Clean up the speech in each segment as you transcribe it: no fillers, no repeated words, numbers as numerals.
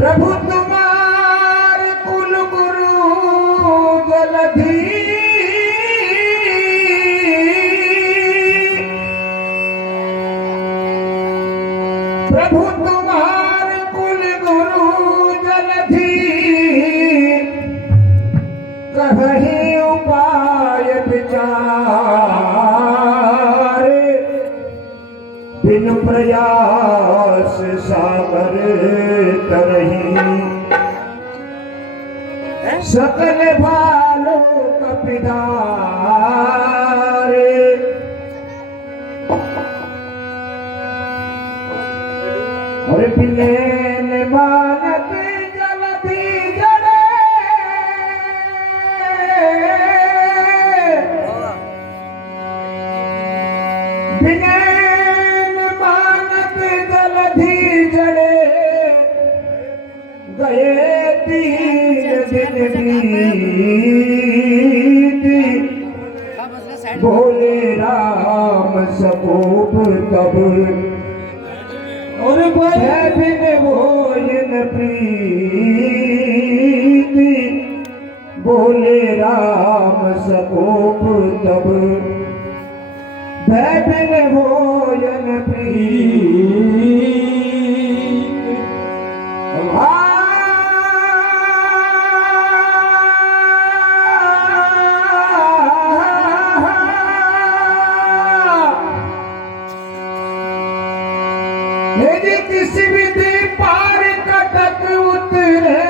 प्रभु तुम्हार कुल गुरु जलधि प्रभु तुम्हार कुल गुरु जलधि कहीं उपाय विचार बिन प्रयास सागर तरही सकल भालो कपिदार और बिने मानत जलधि जड़े बिने जलधि जड़े गए 3 दिन बीत बोले राम सपूप तब और बिन भोजन प्रीति बोले राम सपूप तब बिन भोजन प्रीति यदि किसी विधि पार कटक उतरे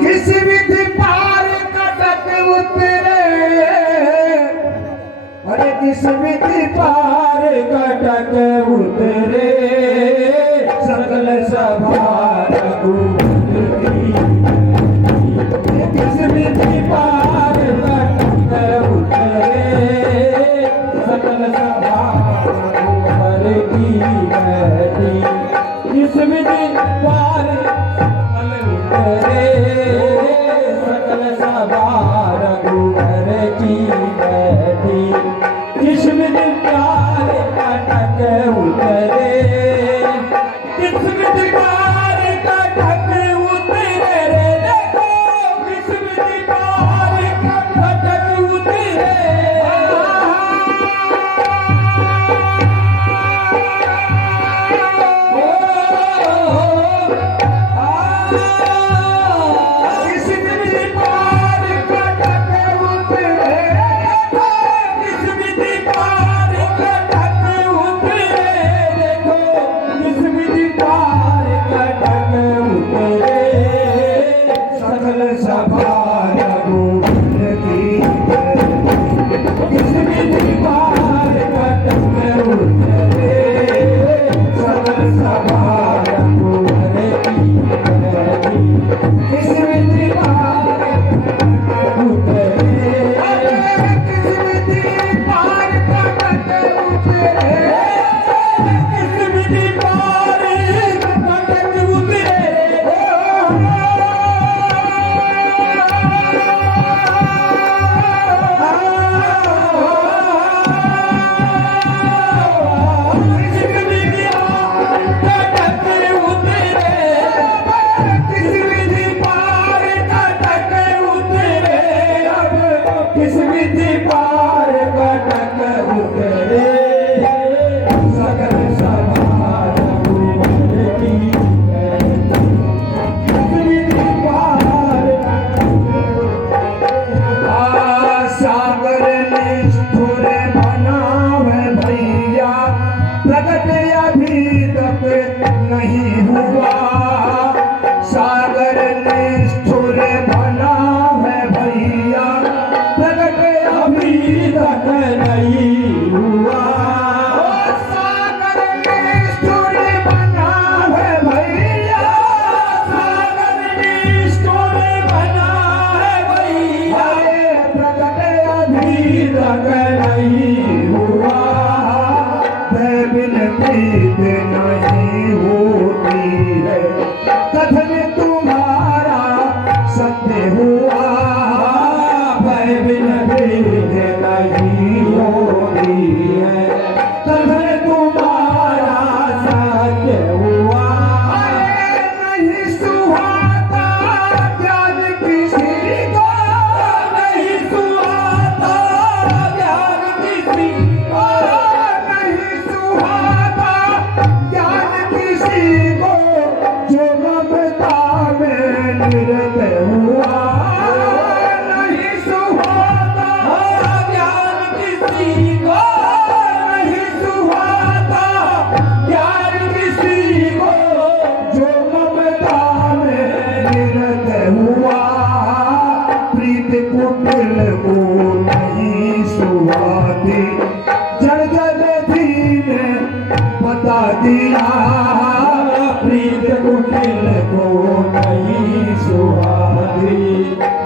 किसी विधि पार कटक उतरे अरे किस विधि पार कटक उतरे सकल सभा किस विधि पार कटक उतरे सकल सभा की बैठी किस विधि पार उतरे सकल सभा रघुवर की बैठी किस विधि पार कटक उतरे किस विधि पार कटक उतरे रे देखो किस विधि पार कटक उतरे प्रीत नहीं होती है, कथन तुम्हारा सत्य हुआ, भय बिन प्रीत नहीं होती है, कथन तुम्हारा सत्य हुआ। नहीं सुहाता ज्ञान किसी को, नहीं सुहाता ज्ञान किसी को, नहीं सुहाता ज्ञान किसी को, जो ममता में निरत हुआ। नहीं सुहाता ज्ञान किसी को, नहीं सुहाता ज्ञान किसी को, जो ममता में निरत हुआ। प्रीत कुटिल को नहीं सुहाती, जड़ जगती ने बता दिया। प्रीत कुटिल को नहीं सुहाती,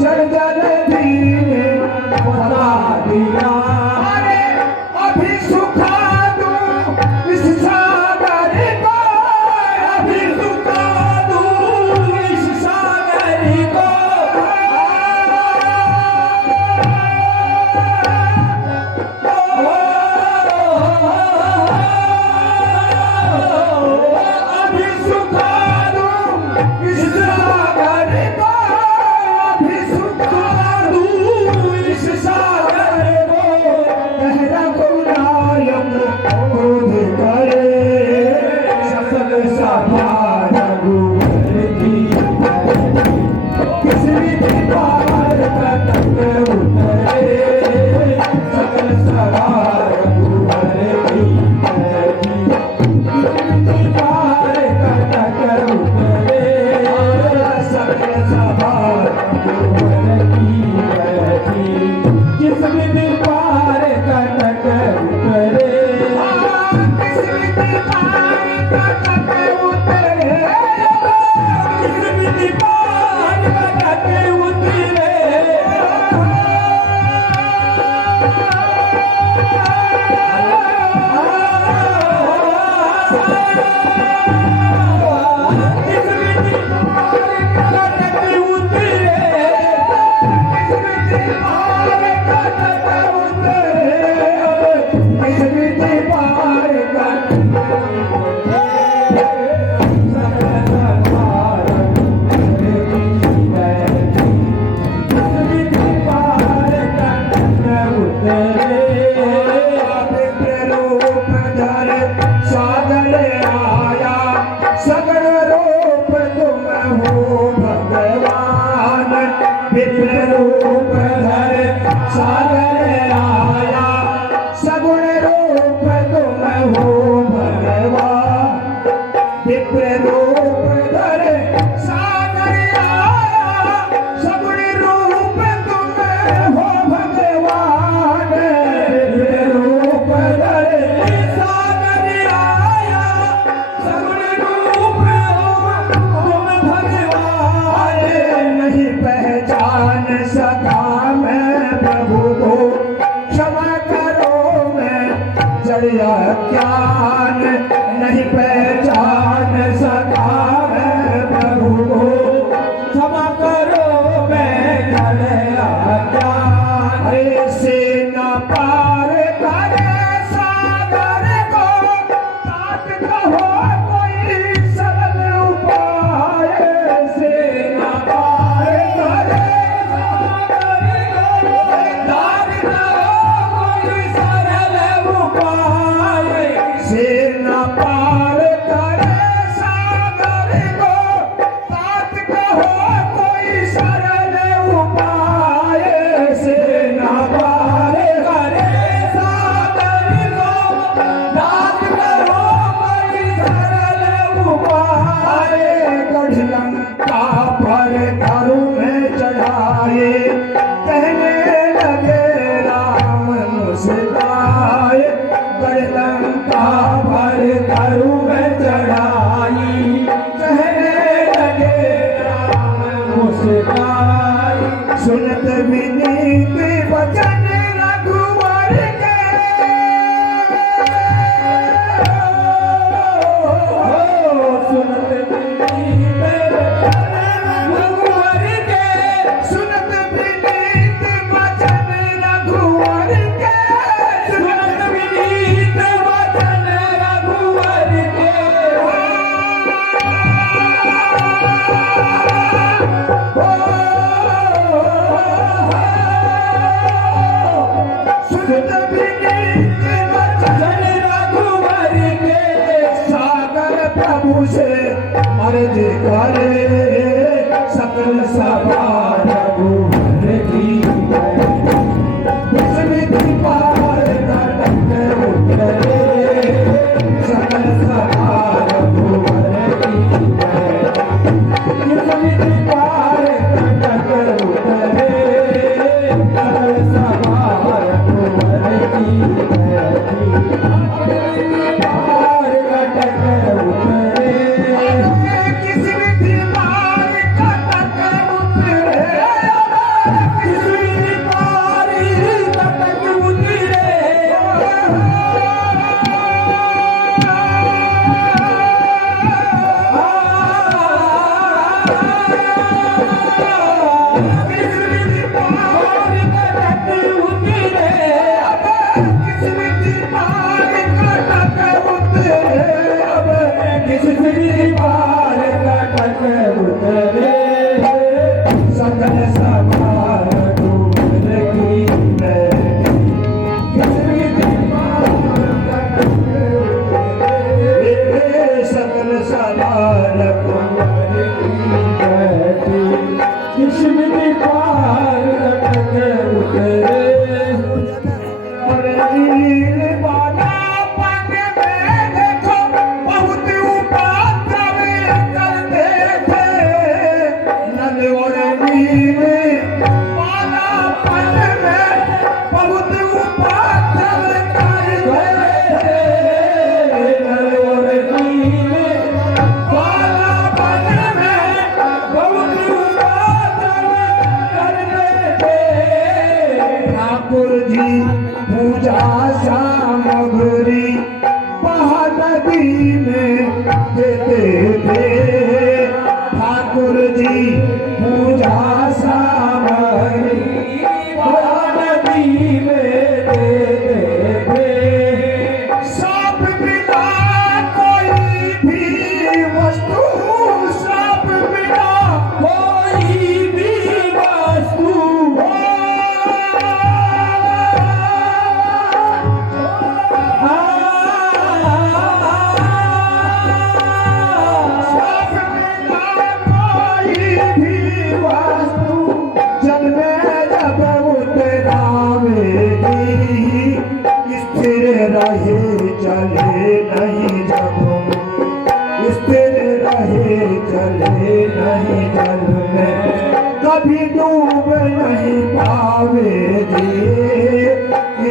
जड़ जगती ने बता दिया। अरे अभी सुखा दूं इस सागर को, अभी सुखा दूं इस सागर को। अभी सुखा दूं इस सागर को, अभी सुखा दूं इस सागर को, गहरा गुनायक क्रोध करे, सकल सभा रघुवर की, किस विधि पार कटक उतरे, सकल सभा रघुवर की, किस विधि पार कटक उतरे, सकल सभा रघुवर की बैठी, किस विधि पार कटक उतरे। किस विधि पार कटक उतरे, किस विधि पार कटक उतरे। किस विधि पार कटक उतरे। किस विधि पार कटक विप्र रूप धर सागर आया, सगल रूप तुम हो भगवान। विप्र रूप धर सागर आया, सगुण रूप तुम हो भगवान। विप्र रूप धर सागर आया, सगुण रूप तुम हो भगवान। विप्र रूप धर सागर आया, सगुण रूप तुम भगवान। नहीं पहचान सका मैं प्रभु को, क्षमा करो मैं जड़िया ज्ञान। नहीं पहचान सका मैं प्रभु को, क्षमा करो मैं जड़या ज्ञान। ऐसे न पार करे सागर को, तात कहो कोई सरल उपाय। ऐसे न पार करे सागर को, तार करो कोई सरल उपाय। से न पार करे सागर को, तात कहो कोई सरल उपाय। से न पार करे सागर को, तार करो कोई सरल उपाय। गढ़ लंका पर दारू में चढ़ाए, कहने लगे राम मुस्काए। गढ़ लंका पर दारू में चढ़ाई, कहने लगे राम मुस्काई। सुनत विनीत वचन रघुवर के। अब किसकी पार कटक उतरे सकल सवार डूब की सकल सवार किस्मत पार कटक उतरे और नील बाला पन में देखो बहुत उपाद्रव करते थे नल और नील बाला पन में बहुत उपाद्रव करते थे नल और नील बाला पन में बहुत उपाद्रव करते थे ठाकुर जी पूजा सामग्री महानदी में देते थे ठाकुर जी पूजा सामग्री महानदी में देते थे सब बिना कोई भी वस्तु सब बिना कोई भी वस्तु सब बिना कोई भी वस्तु जन्मे जब उतरावेगी स्थिर रहे चले नहीं जब स्थिर रहे चले नहीं जल में कभी डूब नहीं पावेगी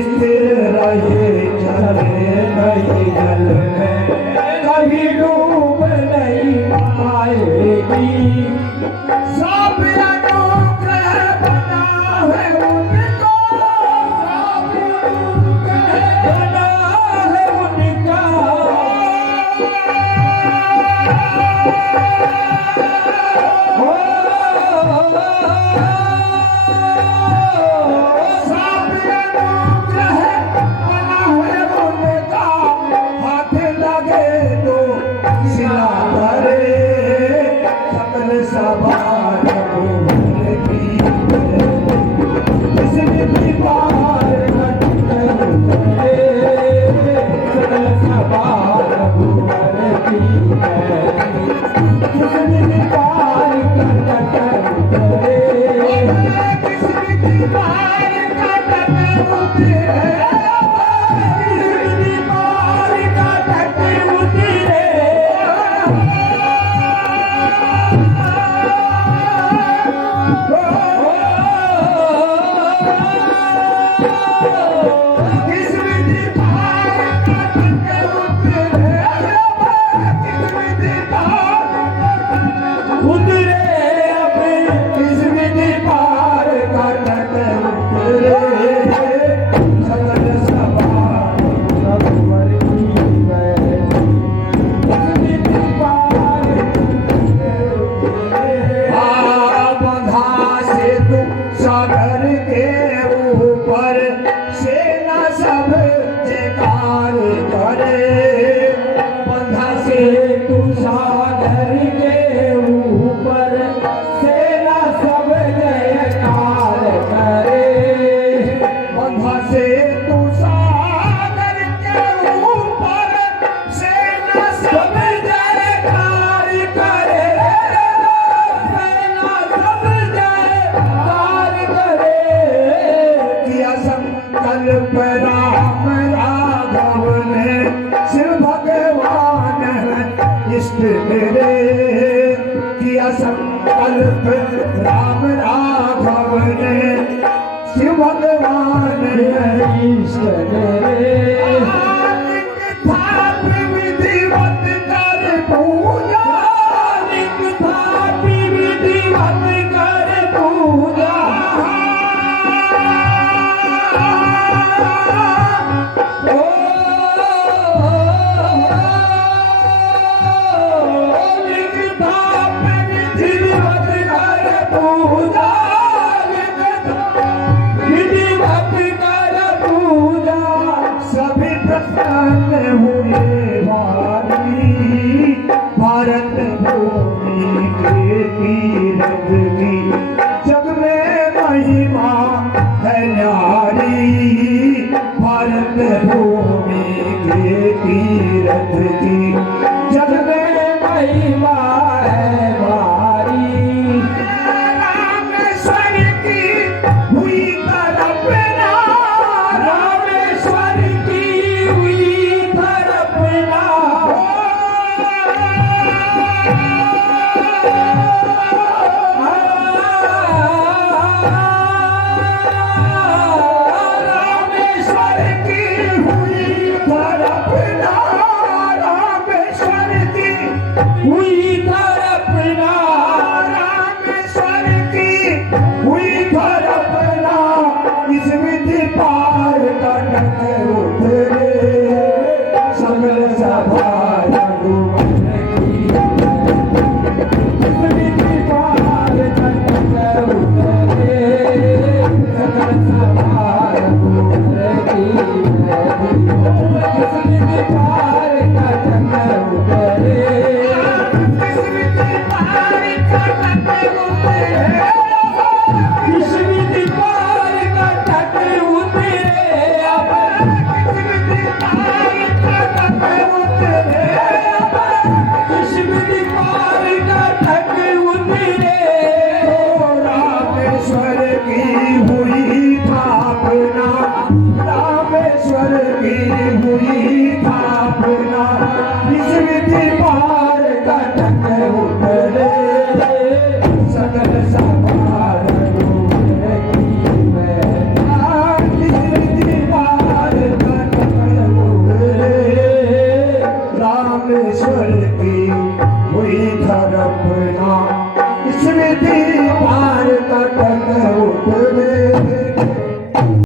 स्थिर रहे चले नहीं जल में कभी डूब नहीं पाएगी सब अनुग्रह बना है उनको बना है उनका सब अनुग्रह बना है उनका तीरथ की